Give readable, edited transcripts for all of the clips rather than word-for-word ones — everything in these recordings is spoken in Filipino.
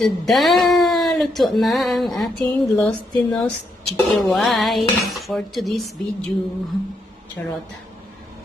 Tada! Luto na ang ating glutinous chicken rice for today's video. Charot.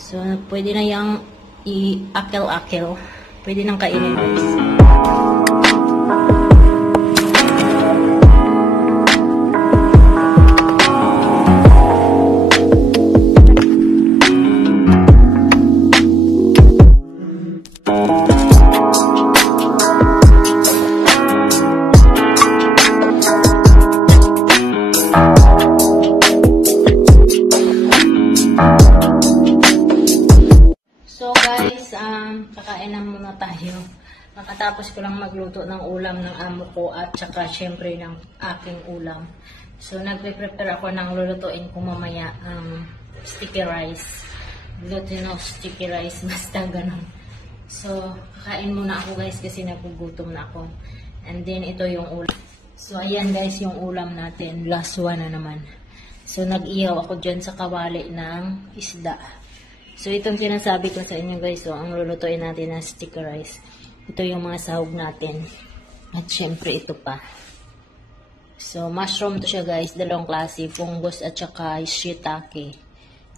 So, pwede na yung i-akel-akel. Pwede nang kainin, guys. Kakain na muna tayo. Nakatapos ko lang magluto ng ulam ng amo ko at saka syempre ng aking ulam. So nagpe-prepare ako ng lulutuin ko mamaya sticky rice. Glutinous sticky rice, basta ganun. So kakain muna ako guys kasi nagugutom na ako. And then ito yung ulam. So ayan guys yung ulam natin. Last one na naman. So nag-ihaw ako dyan sa kawali ng isda. So, itong sinasabi ko sa inyo guys, so, ang lulutuin natin na sticky rice. Ito yung mga sahog natin. At syempre, ito pa. So, mushroom to siya guys, dalawang klase, fungus at saka shiitake.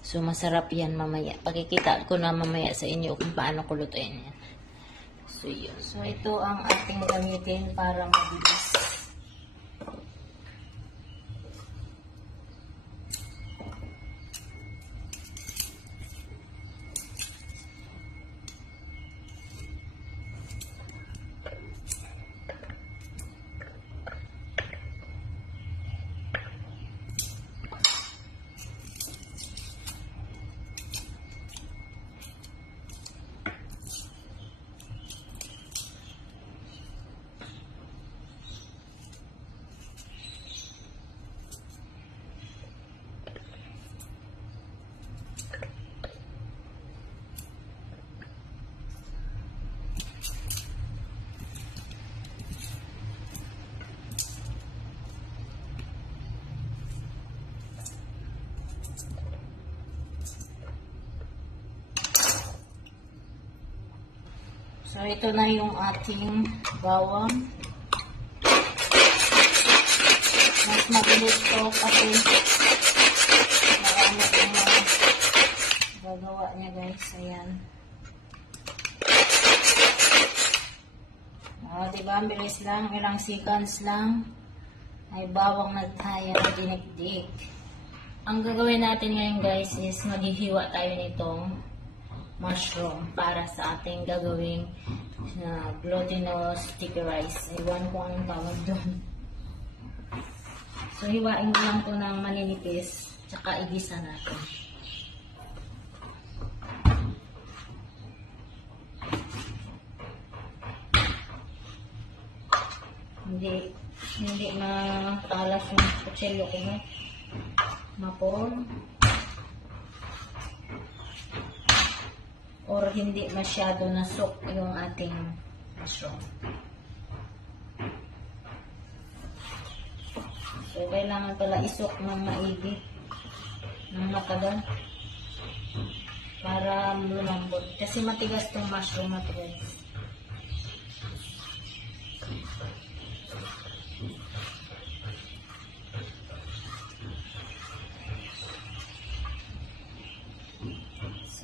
So, masarap yan mamaya. Pakikita ko na mamaya sa inyo kung paano ko lutuin yan. So, yun. So, ito ang ating gamitin para mabilis. So, ito na yung ating bawang. Mas mabilis to kasi marami yung gagawa niya guys. Ayan. Diba? Bilis lang. Ilang seconds lang. Ay bawang na tayo na dinikdik. Ang gagawin natin ngayon guys is maghihiwa tayo nitong mushroom para sa ating gagawing glutinous sticky rice. Iwan ko ang tawag doon. So, hiwain ko lang ito ng maninipis tsaka igisa natin. Hindi matalas yung kutsilyo ko. Mapon. Or hindi masyado nasok yung ating mushroom. So, kailangan pala isok ng maigi, ng matagal, para lumambot. Kasi matigas tong mushroom na ito guys.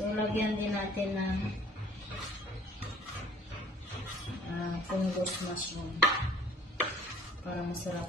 So, lagyan din natin ng fungus mushroom para masarap.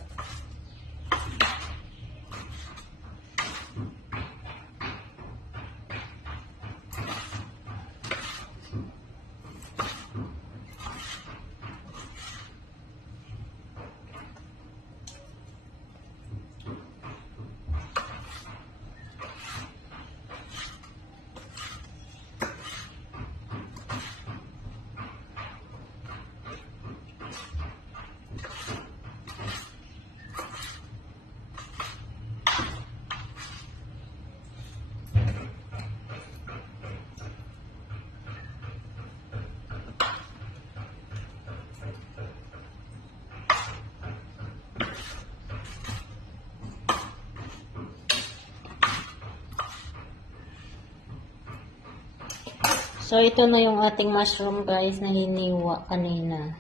So, ito na yung ating mushroom guys na hiniwa kanina.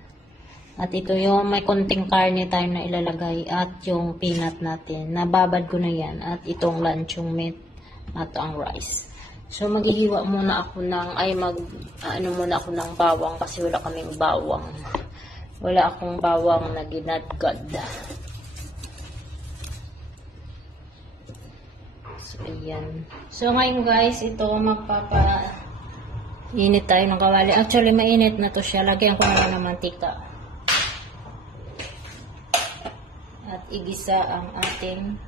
At ito yung may konting karne tayo na ilalagay at yung peanut natin. Nababad ko na yan. At itong luncheon meat at ang rice. So maghihiwa muna ako ng, muna ako ng bawang kasi wala kaming bawang. Wala akong bawang na ginadgad. So ayan. So ngayon guys, ito init tayo ng kawali. Actually, mainit na to siya. Lagyan ko na ng mantika. At igisa ang ating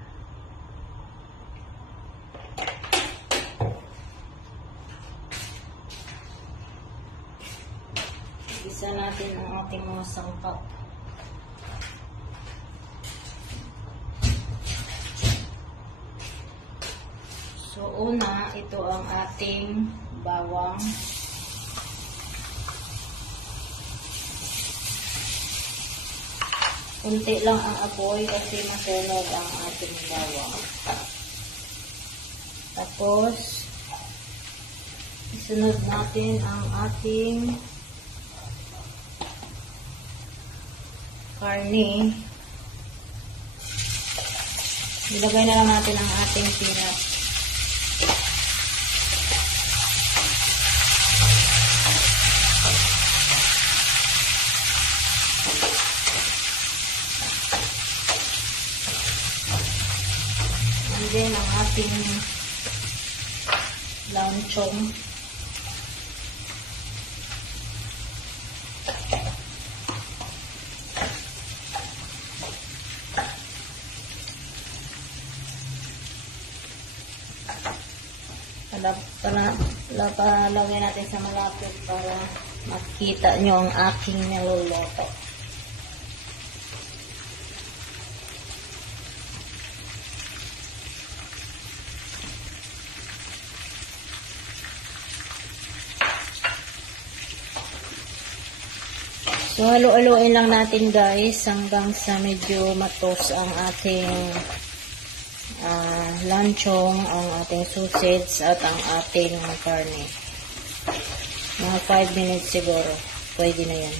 natin ang ating mga sangkap. So, una, ito ang ating bawang. Kunti lang ang apoy kasi masunog ang ating bawang. Tapos, isunod natin ang ating karne. Ilagay na lang natin ang ating peanut. And then ang ating luncheon. Palagay natin sa malapit para makita nyo ang aking niluluto. So, halu-haluin lang natin guys hanggang sa medyo matos ang ating luncheon, ang ating sausage at ang ating karne. Mga 5 minutes siguro. Pwede na yan.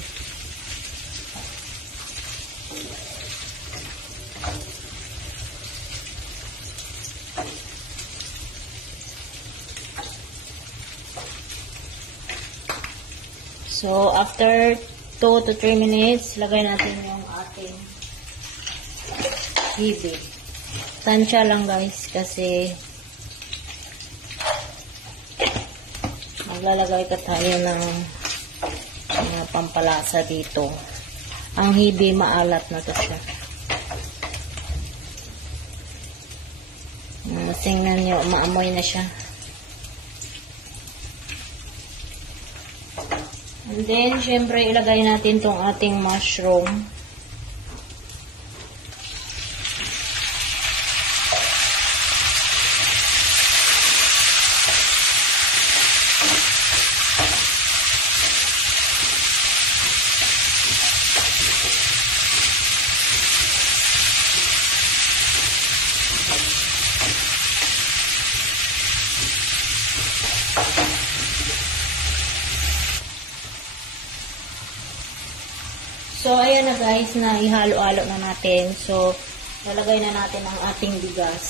So, after 2 to 3 minutes, lagay natin yung ating hibi. Tansya lang guys kasi maglalagay ka tayo ng mga pampalasa dito. Ang hibi maalat na to siya. Tingnan nyo, maamoy na siya. And then, syempre ilagay natin tong ating mushroom. So, ayan na guys, na ihalo-halo na natin. So, lalagay na natin ang ating bigas.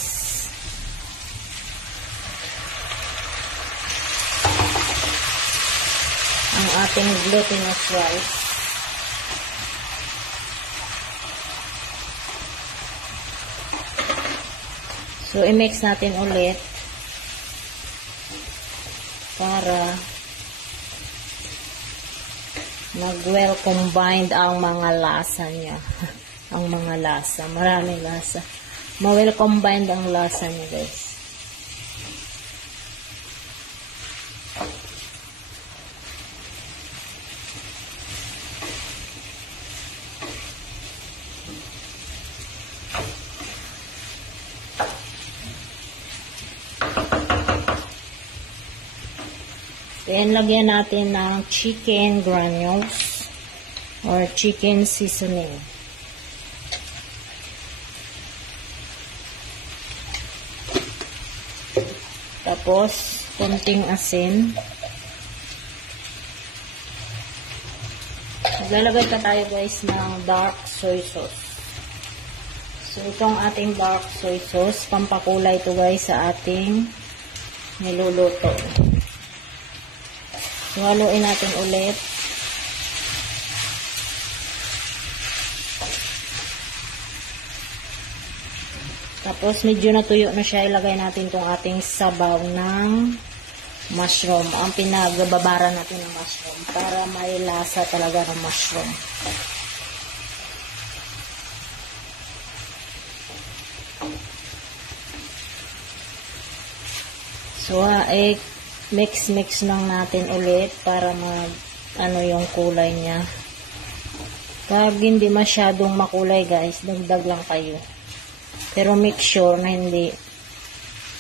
Ang ating glutinous rice. So, i-mix natin ulit para mag-well combined ang mga lasa niya. Ang mga lasa. Maraming lasa. Ma-well combined ang lasa niya, guys. Then, lagyan natin ng chicken granules or chicken seasoning. Tapos, konting asin. Maglalagay pa tayo guys ng dark soy sauce. So, itong ating dark soy sauce, pampakulay ito guys sa ating niluluto. So, haluin natin ulit. Tapos, medyo natuyo na siya. Ilagay natin itong ating sabaw ng mushroom. Ang pinagababara natin ng mushroom para may lasa talaga ng mushroom. So, mix lang natin ulit para yung kulay niya. Pag hindi masyadong makulay guys, dagdag lang kayo. Pero make sure na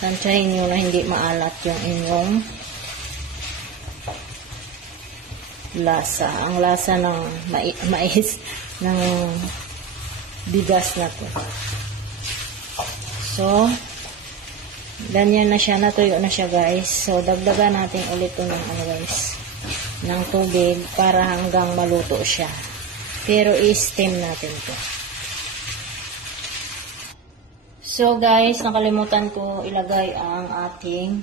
tansyahin nyo na hindi maalat yung inyong lasa. Ang lasa ng mais, ng bigas na to. So, ganyan na siya, natuyo na siya guys. So, dagdagan natin ulit ito ng tubig para hanggang maluto siya. Pero i-steam natin to. So guys, nakalimutan ko ilagay ang ating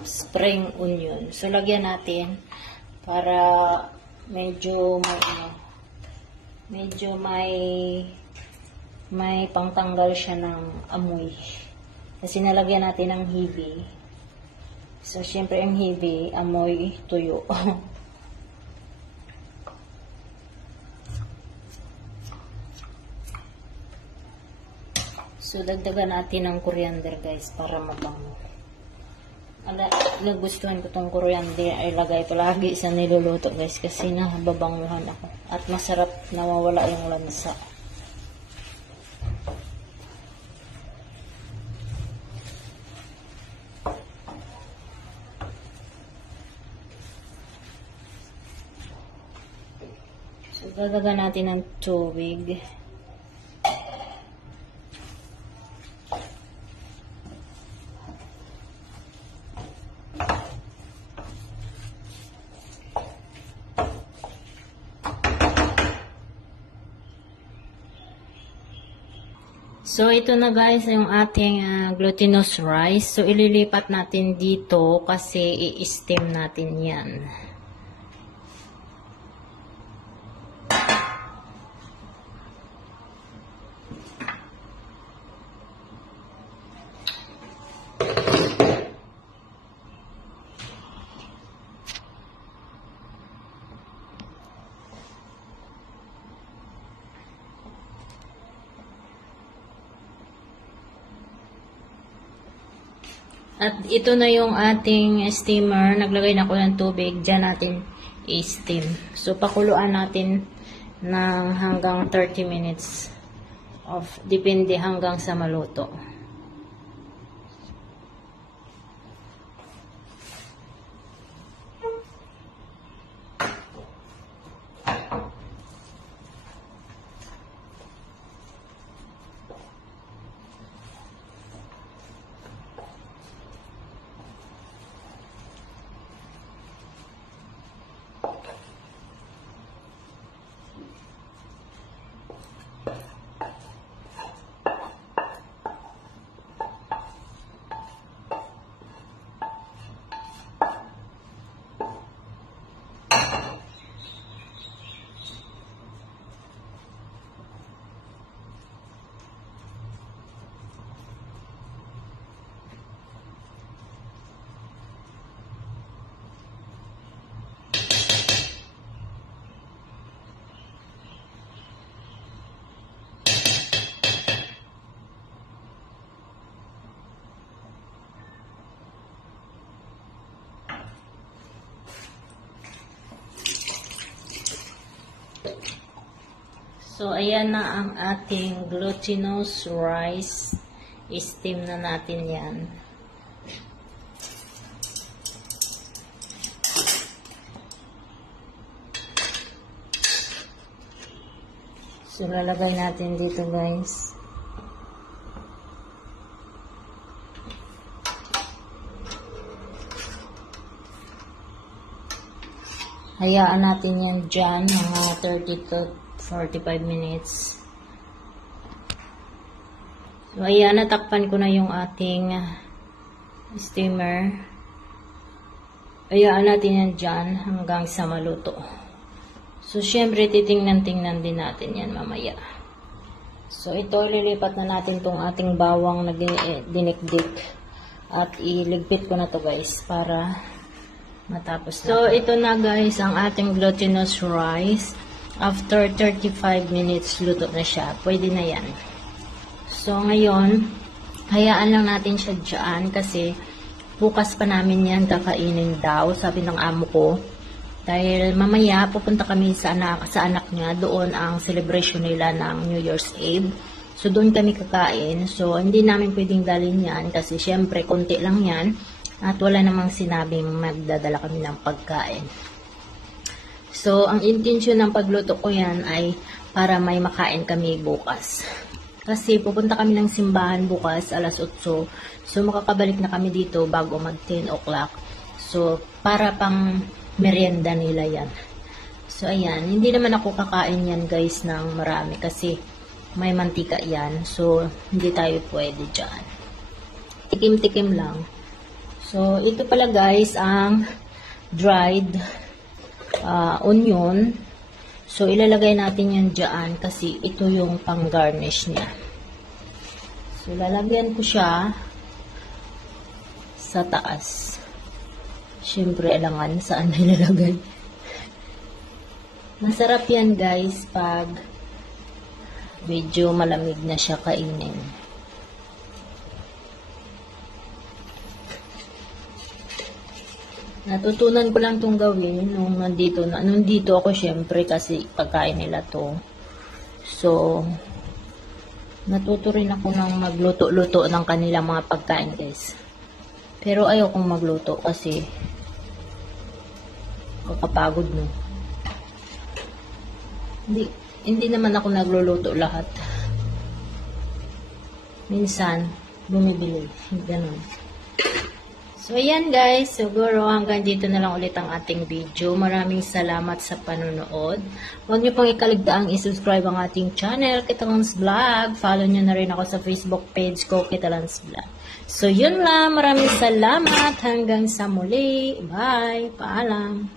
spring onion. So, lagyan natin para medyo may pangtanggal siya ng amoy. Kasi nalagyan natin ng hibi. So, syempre ang hibi, amoy tuyo. So, dagdagan natin ng coriander guys para mabango. Nagustuhan ko tong coriander ay lagay palagi sa niluluto guys kasi nababanguhan ako. At masarap, nawawala yung lansa. So, dagdagan natin ng tubig. So, ito na guys yung ating glutinous rice. So, ililipat natin dito kasi i-steam natin yan. At ito na yung ating steamer. Naglagay na ako ng tubig. Diyan natin i-steam. So, pakuluan natin ng hanggang 30 minutes. Depende hanggang sa maluto. So, ayan na ang ating glutinous rice. I-steam na natin yan. So, lalagay natin dito guys. Hayaan natin yan dyan, mga 30 to 45 minutes. So, ayan, natakpan ko na yung ating steamer. Hayaan natin yan dyan hanggang sa maluto. So, syempre, titingnan-tingnan din natin yan mamaya. So, ito, lilipat na natin tong ating bawang na dinikdik. At iligpit ko na to guys, para matapos na. So, ito na guys, ang ating glutinous rice. After 35 minutes, luto na siya. Pwede na yan. So, ngayon, hayaan lang natin siya dyan kasi bukas pa namin yan kakainin daw, sabi ng amo ko. Dahil mamaya, pupunta kami sa anak niya. Doon ang celebration nila ng New Year's Eve. So, doon kami kakain. So, hindi namin pwedeng dalhin yan kasi syempre, konti lang yan. At wala namang sinabing magdadala kami ng pagkain. So, ang intention ng pagluto ko yan ay para may makain kami bukas. Kasi pupunta kami ng simbahan bukas, alas 8. So, makakabalik na kami dito bago mag 10 o'clock. So, para pang merienda nila yan. So, ayan. Hindi naman ako kakain yan guys ng marami kasi may mantika yan. So, hindi tayo pwede dyan. Tikim-tikim lang. So, ito pala guys ang dried onion. So, ilalagay natin yan dyan kasi ito yung pang-garnish niya. So, lalagyan ko siya sa taas. Siyempre, alangan saan nilalagay. Masarap yan guys pag medyo malamig na siya kainin. Natutunan ko lang itong gawin nung nandito ako syempre kasi pagkain nila to. So, natuto rin ako ng magluto-luto ng kanilang mga pagkain guys. Pero ayaw kong magluto kasi kakapagod no. Hindi naman ako nagluluto lahat. Minsan, bumibili. Ganun. So, ayan guys. Siguro hanggang dito na lang ulit ang ating video. Maraming salamat sa panonood. Huwag niyo pong ikaligdaang i-subscribe ang ating channel, Kitalans Vlog. Follow niyo na rin ako sa Facebook page ko, Kitalans Vlog. So, yun lang. Maraming salamat. Hanggang sa muli. Bye. Paalam.